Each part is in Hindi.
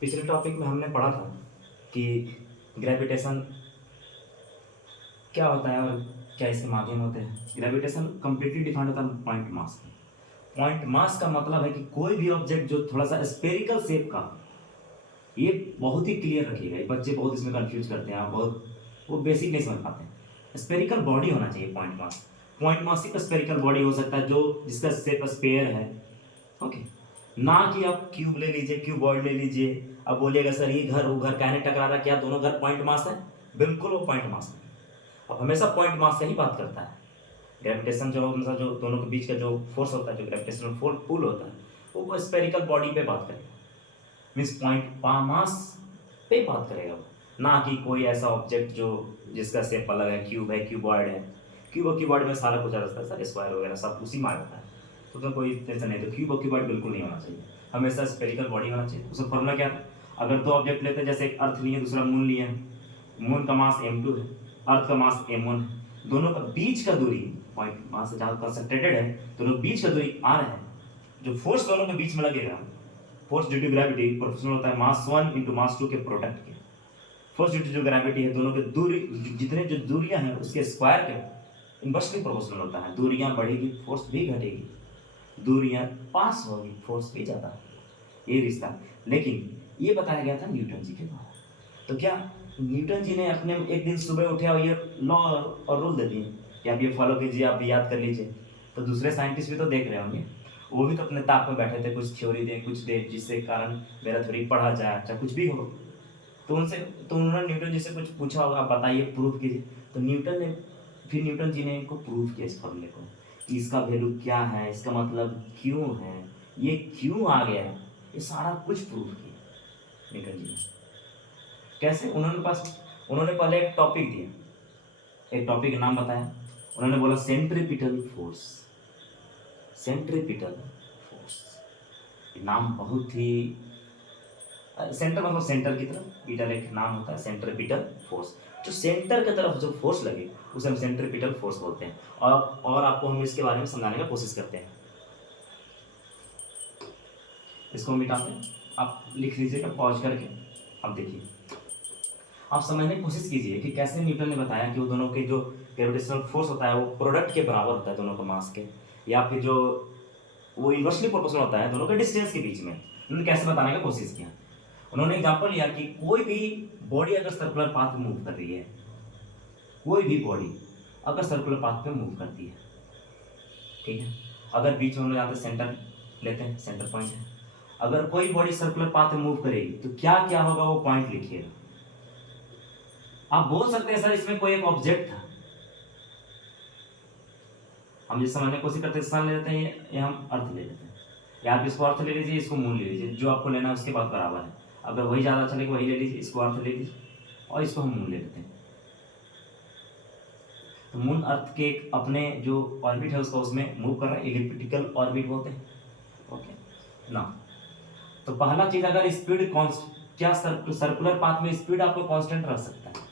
पिछले टॉपिक में हमने पढ़ा था कि ग्रेविटेशन क्या होता है और क्या इसके माध्यम होते हैं। ग्रेविटेशन कंप्लीटली डिफाइंड होता है पॉइंट मास में। पॉइंट मास का मतलब है कि कोई भी ऑब्जेक्ट जो थोड़ा सा स्पेरिकल शेप का, ये बहुत ही क्लियर रखिएगा, ये बच्चे बहुत इसमें कंफ्यूज करते हैं, आप बहुत वो बेसिक नहीं समझ पाते हैं। स्पेरिकल बॉडी होना चाहिए पॉइंट मास। पॉइंट मास सिर्फ स्पेरिकल बॉडी हो सकता है जो जिसका शेप स्पेयर है। ओके, ना कि आप क्यूब ले लीजिए, क्यूबॉइड ले लीजिए, अब बोलिएगा सर ये घर वो घर कहने टकरा रहा, क्या दोनों घर पॉइंट मास है? बिल्कुल वो पॉइंट मास है। अब हमेशा पॉइंट मास का ही बात करता है। ग्रेविटेशन जो हमेशा जो दोनों के बीच का जो फोर्स होता है, जो ग्रेविटेशनल फोर्स पुल होता है, वो स्पेरिकल बॉडी पे बात करेगा, मीन्स पॉइंट मास पे बात करेगा वो, ना कि कोई ऐसा ऑब्जेक्ट जो जिसका शेप अलग है, क्यूब है, क्यूबॉइड है। क्यूब और क्यूबॉइड में सारा कुछ आ जाता है सर, स्क्वायर वगैरह सब उसी में आ जाता है, तो उसमें कोई टेंशन नहीं। तो क्यूब और क्यूबॉइड बिल्कुल नहीं होना चाहिए, हमेशा स्पेरिकल बॉडी होना चाहिए। उसका फॉर्मूला क्या था? अगर दो ऑब्जेक्ट लेते हैं, जैसे एक अर्थ लिए दूसरा मून लिए, मून का मास m2 है, अर्थ का मास m1 है, दोनों का बीच का दूरी पॉइंट मास से जहाँ कंसंट्रेटेड है, दोनों बीच का दूरी r है। जो फोर्स दोनों के बीच में लगेगा, force due to gravity proportional होता है मास 1 इंटू मास 2 के प्रोडक्ट के। फोर्स ड्यू टू जो ग्रेविटी है, दोनों के दूरी जितने जो दूरियां हैं उसके स्क्वायर के इन्वर्सली प्रोपोर्शनल होता है। दूरियां बढ़ेगी फोर्स भी घटेगी, दूरियां पास होगी फोर्स भी ज़्यादा होगी, ये रिश्ता। लेकिन ये बताया गया था न्यूटन जी के द्वारा। तो क्या न्यूटन जी ने अपने एक दिन सुबह उठे और ये लॉ और रूल दे दिए कि आप ये फॉलो कीजिए, आप भी याद कर लीजिए? तो दूसरे साइंटिस्ट भी तो देख रहे होंगे, वो भी तो अपने ताक में बैठे थे, कुछ थ्योरी दे कुछ दे जिससे कारण मेरा थ्योरी पढ़ा जाए, चाहे कुछ भी हो। तो उनसे तो उन्होंने न्यूटन जी से कुछ पूछा होगा, आप बताइए, प्रूफ कीजिए। तो न्यूटन जी ने इनको प्रूफ किया इस फॉर्मूले को, कि इसका वैल्यू क्या है, इसका मतलब क्यों है, ये क्यों आ गया, ये सारा कुछ प्रूफ किया न्यूटन जी ने। कैसे? उन्होंने पहले एक टॉपिक दिया, एक टॉपिक का नाम बताया। उन्होंने बोला सेंट्रीपिटल फोर्स। सेंट्रीपिटल फोर्स नाम बहुत ही, सेंटर मतलब सेंटर की तरफ, पीटल एक नाम होता है, सेंट्रीपिटल फोर्स। जो सेंटर की तरफ जो फोर्स लगे उसे हम सेंट्रीपिटल फोर्स बोलते हैं। और आपको हम इसके बारे में समझाने का कोशिश करते हैं। इसको मिटाते हैं, आप लिख लीजिएगा पॉज करके। अब देखिए, आप समझने की कोशिश कीजिए कि कैसे न्यूटन ने बताया कि वो दोनों के जो ग्रेविटेशनल फोर्स होता है वो प्रोडक्ट के बराबर होता है दोनों का मास के, या फिर जो वो इन्वर्सली प्रोपोर्शनल होता है दोनों के डिस्टेंस के बीच में। उन्होंने कैसे बताने का कोशिश किया? उन्होंने एग्जांपल लिया कि कोई भी बॉडी अगर सर्कुलर पाथ में मूव कर रही है, कोई भी बॉडी अगर सर्कुलर पाथ पे मूव करती है, ठीक है, अगर बीच में हम लोग यहाँ पे सेंटर लेते हैं, सेंटर पॉइंट है, अगर कोई बॉडी सर्कुलर पाथ में मूव करेगी तो क्या क्या होगा वो पॉइंट लिखिएगा। आप बोल सकते हैं सर इसमें कोई एक ऑब्जेक्ट था, हम जिस समझने की कोशिश करते हैं सन ले लेते हैं, ये हम अर्थ ले लेते हैं, या आप इसको अर्थ ले लीजिए, इसको मून ले लीजिए, जो आपको लेना है उसके बाद बराबर है। अगर वही ज़्यादा अच्छा लगे वही ले लीजिए, इसको अर्थ ले लीजिए और इसको हम मून ले लेते हैं। तो मून अर्थ के अपने जो ऑर्बिट है उसका उसमें मूव कर रहा है, इलिप्टिकल ऑर्बिट बोलते हैं। ओके ना, तो पहला चीज, अगर स्पीड क्या सर्कुलर पाथ में स्पीड आपको कांस्टेंट रह सकता है?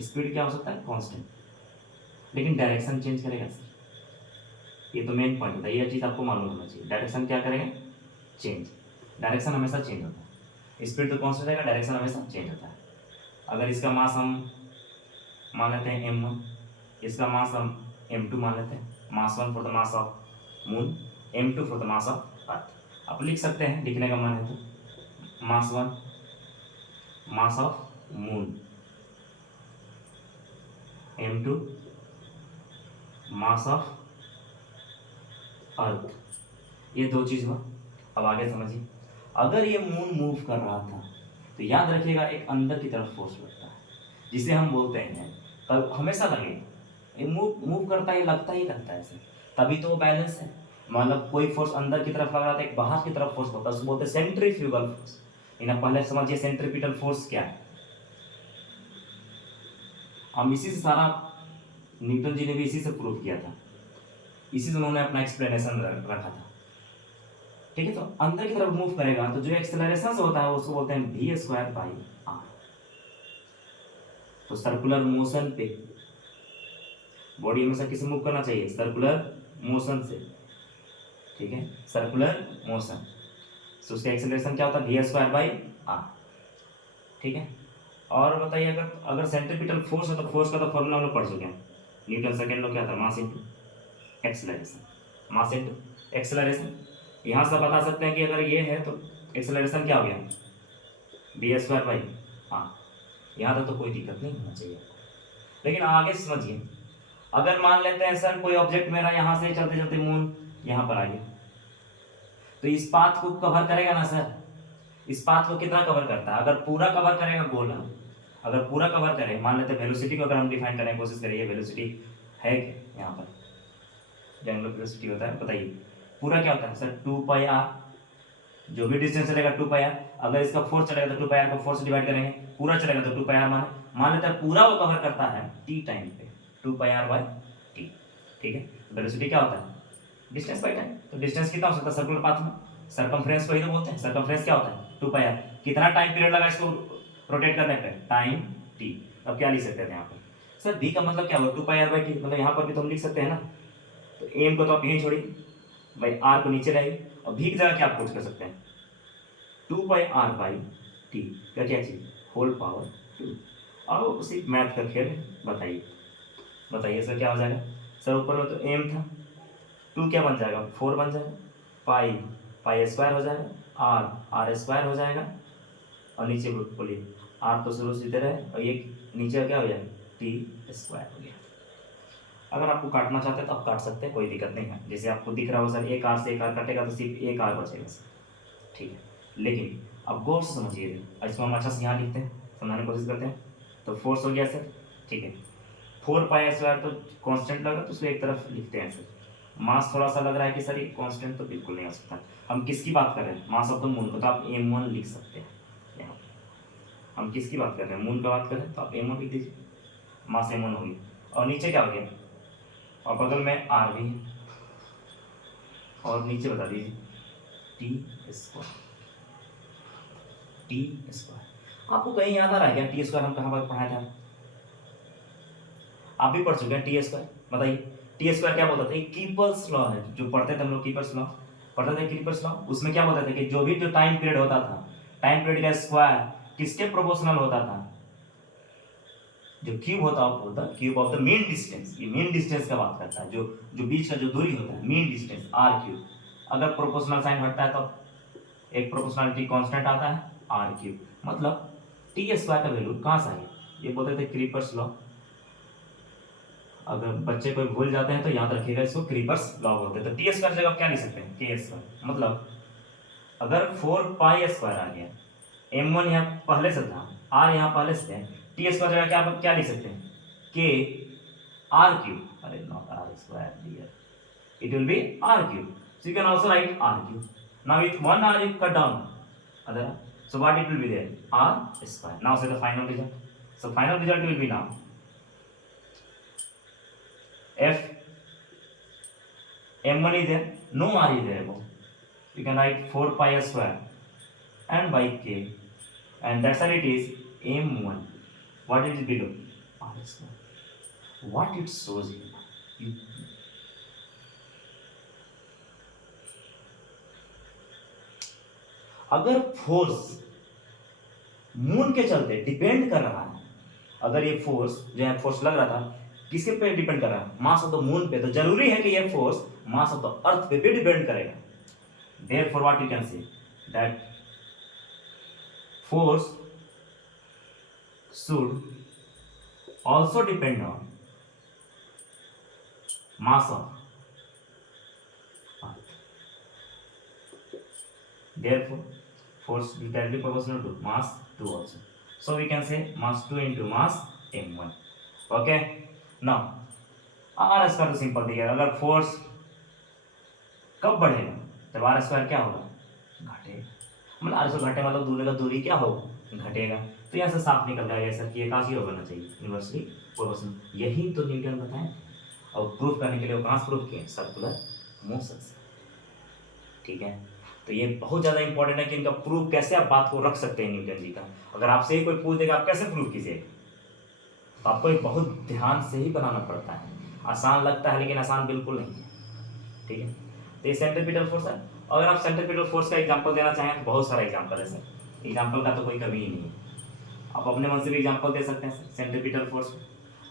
स्पीड क्या हो सकता है? कांस्टेंट। लेकिन डायरेक्शन चेंज करेगा सर, ये तो मेन पॉइंट होता है, ये चीज आपको मालूम होना चाहिए। डायरेक्शन क्या करेगा? चेंज। डायरेक्शन हमेशा चेंज होता है, स्पीड तो कांस्टेंट रहेगा, डायरेक्शन हमेशा चेंज होता है। अगर इसका मास हम मान लेते हैं m1, इसका मास हम m2 मान लेते हैं, मास 1 for the mass of moon, m2 for the mass of earth. आप लिख सकते हैं, लिखने का मन है तो, मास 1 mass of moon, m2 mass of earth, ये दो चीज हुआ। अब आगे समझिए, अगर ये मून मूव कर रहा था तो याद रखिएगा एक अंदर की तरफ फोर्स लगता है, जिसे हम बोलते हैं, तब हमेशा लगेगा, ये मूव मूव करता है, लगता ही लगता है सर, तभी तो वो बैलेंस है। मतलब कोई फोर्स अंदर की तरफ लग रहा था, एक बाहर की तरफ फोर्स होता है, उसको बोलते हैं सेंट्रीफ्यूगल फोर्स। इन्हें पहले समझिए सेंट्रीपिटल फोर्स क्या है। हम इसी से सारा, न्यूटन जी ने भी इसी से प्रूव किया था, इसी से उन्होंने अपना एक्सप्लेनेशन रखा था। ठीक है, तो अंदर की तरफ मूव करेगा तो जो एक्सेलरेशन होता है उसको बोलते हैं v स्क्वायर बाई आर। तो सर्कुलर मोशन पे बॉडी हमेशा किसे मूव करना चाहिए? सर्कुलर मोशन से, ठीक है, सर्कुलर मोशन। तो उसका एक्सेलरेशन क्या होता है, वी स्क्वायर बाई आर। ठीक है, और बताइए अगर अगर सेंट्रीपिटल फोर्स है तो फोर्स का तो फॉर्मूला हम लोग पढ़ चुके हैं, न्यूटन सेकेंड लॉ क्या था, mass into acceleration, mass into acceleration. यहाँ से बता सकते हैं कि अगर ये है तो एक्सेलरेशन क्या हो गया, वी स्क्वायर बाई आर। यहाँ तक तो कोई दिक्कत नहीं होना चाहिए। लेकिन आगे समझिए, अगर मान लेते हैं सर कोई ऑब्जेक्ट मेरा यहाँ से चलते चलते मून यहाँ पर आ गया, तो इस पाथ को कवर करेगा ना सर, इस पाथ को कितना कवर करता है, अगर पूरा कवर करेगा गोल, अगर पूरा कवर करे, मान लेते हैं वेलोसिटी को अगर हम डिफाइन करने की कोशिश करिए, वेलोसिटी है क्या यहाँ पर, जो एंगुलर वेलोसिटी होता है, बताइए पूरा क्या होता है सर, 2 पाई आर, जो भी डिस्टेंस चलेगा 2 पाई आर, अगर इसका फोर्स चलेगा तो 2 पाई आर को 4 से डिवाइड करेंगे, पूरा चलेगा तो 2 पाई आर, मान लेते हैं पूरा वो कवर करता है टी टाइम पे, 2 पाई आर बाई टी। ठीक है, वेलोसिटी क्या होता है, डिस्टेंस बाई टाइम। तो डिस्टेंस कितना हो सकता है सर्कुलर पाथ में, सरकमफ्रेंस को ही तो बोलते हैं, सरकमफ्रेंस क्या होता है 2 पाई आर। कितना टाइम पीरियड लगा इसको रोटेट करने पे, टाइम टी। अब क्या लिख सकते हैं यहाँ पर सर, v का मतलब क्या होगा, 2 पाई आर बाई टी, मतलब यहाँ पर भी तो हम लिख सकते हैं ना, तो एम को तो आप यहीं छोड़िए, भाई आर को नीचे लाइए, और v की जगह क्या आप पुट कर सकते हैं, 2 पाई आर बाई टी का क्या चीज, होल पावर 2। और उसी मैथ का खेल, बताइए बताइए सर क्या हो जाएगा, सर ऊपर में तो एम था, 2 क्या बन जाएगा, 4 बन जाएगा, पाई पाई स्क्वायर हो जाएगा, आर आर स्क्वायर हो जाएगा, और नीचे बोलिए आर तो शुरू सीधे रहे, और ये नीचे क्या हो जाएगा, टी स्क्वायर हो गया। अगर आपको काटना चाहते हैं तो आप काट सकते हैं, कोई दिक्कत नहीं है। जैसे आपको दिख रहा हो सर, एक आर से एक आर कटेगा तो सिर्फ एक आर बचेगा सर। ठीक है, लेकिन अब गौर से समझिए, इसको हम अच्छा से यहाँ लिखते हैं, समझाने की कोशिश करते हैं। तो फोर्स हो गया सर, ठीक है, 4 पाई स्क्वायर तो कांस्टेंट लगा, तो उसको एक तरफ लिखते हैं सर। मास थोड़ा सा लग रहा है कि सर ये कांस्टेंट तो बिल्कुल नहीं हो सकता, हम किसकी बात कर रहे हैं, मास ऑफ द मून को, तो आप m1 लिख सकते हैं। यहाँ हम किसकी बात कर रहे हैं, मून का बात कर रहे हैं, तो आप m1 लिख दीजिए, मास m1 होगी। और नीचे क्या हो गया, और बगल में आर भी है, और नीचे बता दीजिए टी स्क्वायर, टी स्क्वायर। आपको कहीं याद आ रहा है क्या टी स्क्वायर हम कहाँ पर पढ़ाया था, आप भी पढ़ चुके हैं टी स्क्वायर, बताइए टी स्क्वायर क्या बोलता था, एक कीपर्स लॉ है, जो पढ़ते थे हम लोग कीपर्स लॉ, पढ़ते थे कीपर्स लॉ, उसमें क्या बोलते थे कि जो भी जो टाइम पीरियड होता था, टाइम पीरियड का स्क्वायर किसके प्रोपोर्शनल होता था, जो क्यूब होता है cube of the mean distance, ये मीन डिस्टेंस का बात करता है, जो जो बीच का जो दूरी होता है, मीन डिस्टेंस आर क्यूब। अगर प्रोपोर्शनल साइन हटता है तो एक प्रोपोर्शनलिटी कांस्टेंट आता है आर क्यूब, मतलब टी स्क्वायर का वैल्यू कहाँ से आया, ये बोलते थे क्रीपर्स लॉ। अगर बच्चे कोई भूल जाते हैं तो याद रखिएगा, इसको क्रीपर्स लॉ बोलते हैं। तो टी स्क्वायर जगह क्या लिख सकते हैं, के स्क्वायर, मतलब अगर 4 पाई स्क्वायर आ गया, m1 यहाँ पहले से था, r यहाँ पहले से है, टी स्क्वायर जगह क्या क्या लिख सकते हैं, के आर क्यूब, अरे not R square dear, it will be r cube, so you can also write r cube. Now with one r you cut down other, so what it will be there, r square. Now say the final result, so final result will be now f m1 is there, no r is there above, you can write 4 pi square and by k, and that's how it is m1, what it is below, r square. What it shows you, अगर फोर्स मून के चलते डिपेंड कर रहा है, अगर ये फोर्स जो है फोर्स लग रहा था किसके पे डिपेंड कर रहा है, मास ऑफ द मून पे, तो जरूरी है कि ये force mass of the earth पे भी डिपेंड करेगा। Therefore what you can say that force should also depend on mass of earth, therefore force is directly proportional to mass 2 also, so we can say mass 2 into mass m1. Okay, now r square तो सिंपल दिया, अगर फोर्स कब बढ़ेगा, जब r स्क्वायर क्या होगा, घटेगा, मतलब r स्क्वायर घटे मतलब दूरी का दूरी क्या होगा, घटेगा। तो यहाँ से साफ निकल जाएगा सर कि ये काशी होना चाहिए, यूनिवर्सली प्रोपोर्शनल, यही तो न्यूटन बताए, और प्रूफ करने के लिए वो कहाँ से प्रूफ किए, सर्कुलर मोशन से। ठीक है, तो ये बहुत ज़्यादा इंपॉर्टेंट है कि इनका प्रूफ कैसे आप बात को रख सकते हैं न्यूटन जी का। अगर आपसे ही कोई पूछ देगा आप कैसे प्रूफ कीजिएगा, तो आपको एक बहुत ध्यान से ही बनाना पड़ता है। आसान लगता है लेकिन आसान बिल्कुल नहीं है। ठीक है, तो ये सेंट्रीपिटल फोर्स है। अगर आप सेंट्रीपिटल फोर्स का एग्जांपल देना चाहें तो बहुत सारा एग्जांपल है सर, एग्जांपल का तो कोई कमी ही नहीं है। आप अपने मन से भी एग्जांपल दे सकते हैं सर सेंट्रीपिटल फोर्स।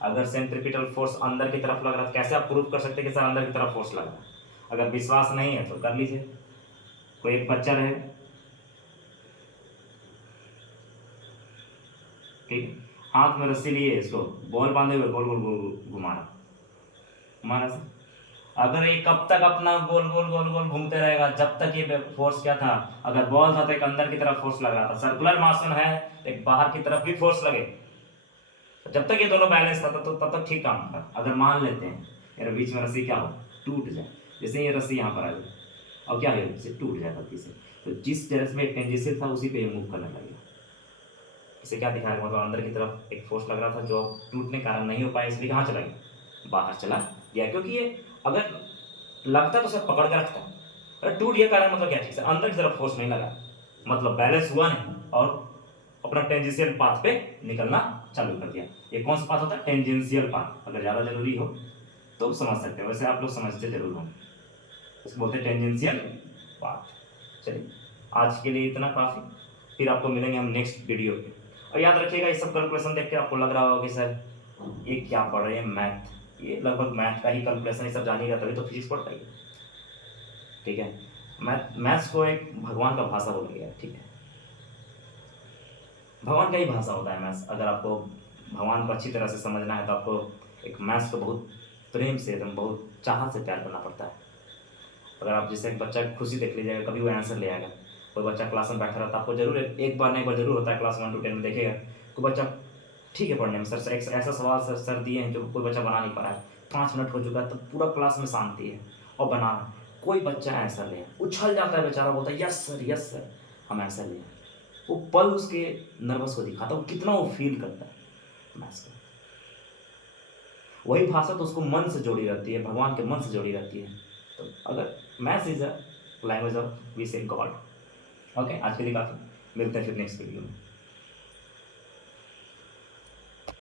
अगर सेंट्रीपिटल फोर्स अंदर की तरफ लग रहा है, कैसे आप प्रूव कर सकते हैं कि सर अंदर की तरफ फोर्स लग रहा है? अगर विश्वास नहीं है तो कर लीजिए। कोई एक बच्चा रहेगा, ठीक है, हाथ में रस्सी लिए इसको बॉल बांधे हुए गोल गोल गोल घुमाना, घुमाना सर। अगर ये कब तक अपना गोल गोल गोल गोल घूमते रहेगा, जब तक ये फोर्स क्या था, अगर बॉल था तो एक अंदर की तरफ फोर्स लग रहा था, सर्कुलर मोशन है एक बाहर की तरफ भी फोर्स लगे, जब तक ये दोनों बैलेंस था तो तब तक ठीक काम था। अगर मान लेते हैं यार बीच में रस्सी क्या हो, टूट जाए, जैसे ये रस्सी यहाँ पर आ जाए और क्या है इसे टूट जाए गलती से, तो जिस डायरेक्शन में टेंजेंशियल था उसी पे मूव करने लगेगा। इसे क्या दिखा रहा है, मतलब अंदर की तरफ एक फोर्स लग रहा था जो टूटने कारण नहीं हो पाया, इसलिए कहाँ चला गया, बाहर चला गया। क्योंकि ये अगर लगता तो सब पकड़ के रखता, अगर टूट गया कारण मतलब क्या चीज़ है, अंदर की तरफ फोर्स नहीं लगा, मतलब बैलेंस हुआ नहीं और अपना टेंजेंशियल पाथ पे निकलना चालू कर दिया। ये कौन सा पाथ होता है, टेंजेंशियल पाथ। अगर ज़्यादा जरूरी हो तो समझ सकते हैं, वैसे आप लोग समझते जरूर होंगे, इसको बोलते हैं टेंजेंशियल पाथ। चलिए आज के लिए इतना काफ़ी, फिर आपको मिलेंगे हम नेक्स्ट वीडियो पे। और याद रखिएगा ये सब कैलकुलेशन देख के आपको लग रहा होगा कि सर ये क्या पढ़ रहे हैं मैथ, ये लगभग मैथ का ही कैलकुलेशन, ये सब जानिएगा तभी तो फिजिक्स पढ़ पाइए, ठीक है। मैथ्स को एक भगवान का भाषा बोला गया है, ठीक है, भगवान का ही भाषा होता है मैथ्स। अगर आपको भगवान को अच्छी तरह से समझना है तो आपको एक मैथ्स को बहुत प्रेम से एकदम बहुत चाहत से प्यार करना पड़ता है। अगर आप जैसे एक बच्चा की खुशी देख लीजिएगा, कभी वो आंसर ले आएगा, कोई बच्चा क्लास में बैठा रहता है, आपको जरूर एक बार नहीं एक बार जरूर होता है क्लास 1 to 10 में देखेगा कोई बच्चा ठीक है पढ़ने में, सर एक ऐसा सवाल सर दिए हैं जो कोई बच्चा बना नहीं पा रहा है, 5 मिनट हो चुका है तो पूरा क्लास में शांति है और बना रहा है, कोई बच्चा आंसर ले उछल जाता है बेचारा, बोलता है यस सर हम आंसर ले, वो पल उसके नर्वस को दिखाता है, वो कितना वो फील करता है मैथ्स को। वही भाषा तो उसको मन से जोड़ी रहती है, भगवान के मन से जोड़ी रहती है। तो अगर maths is a language of we say God. Okay, आज के लिए काफ़ी, मिलते हैं फिर नेक्स्ट वीडियो में।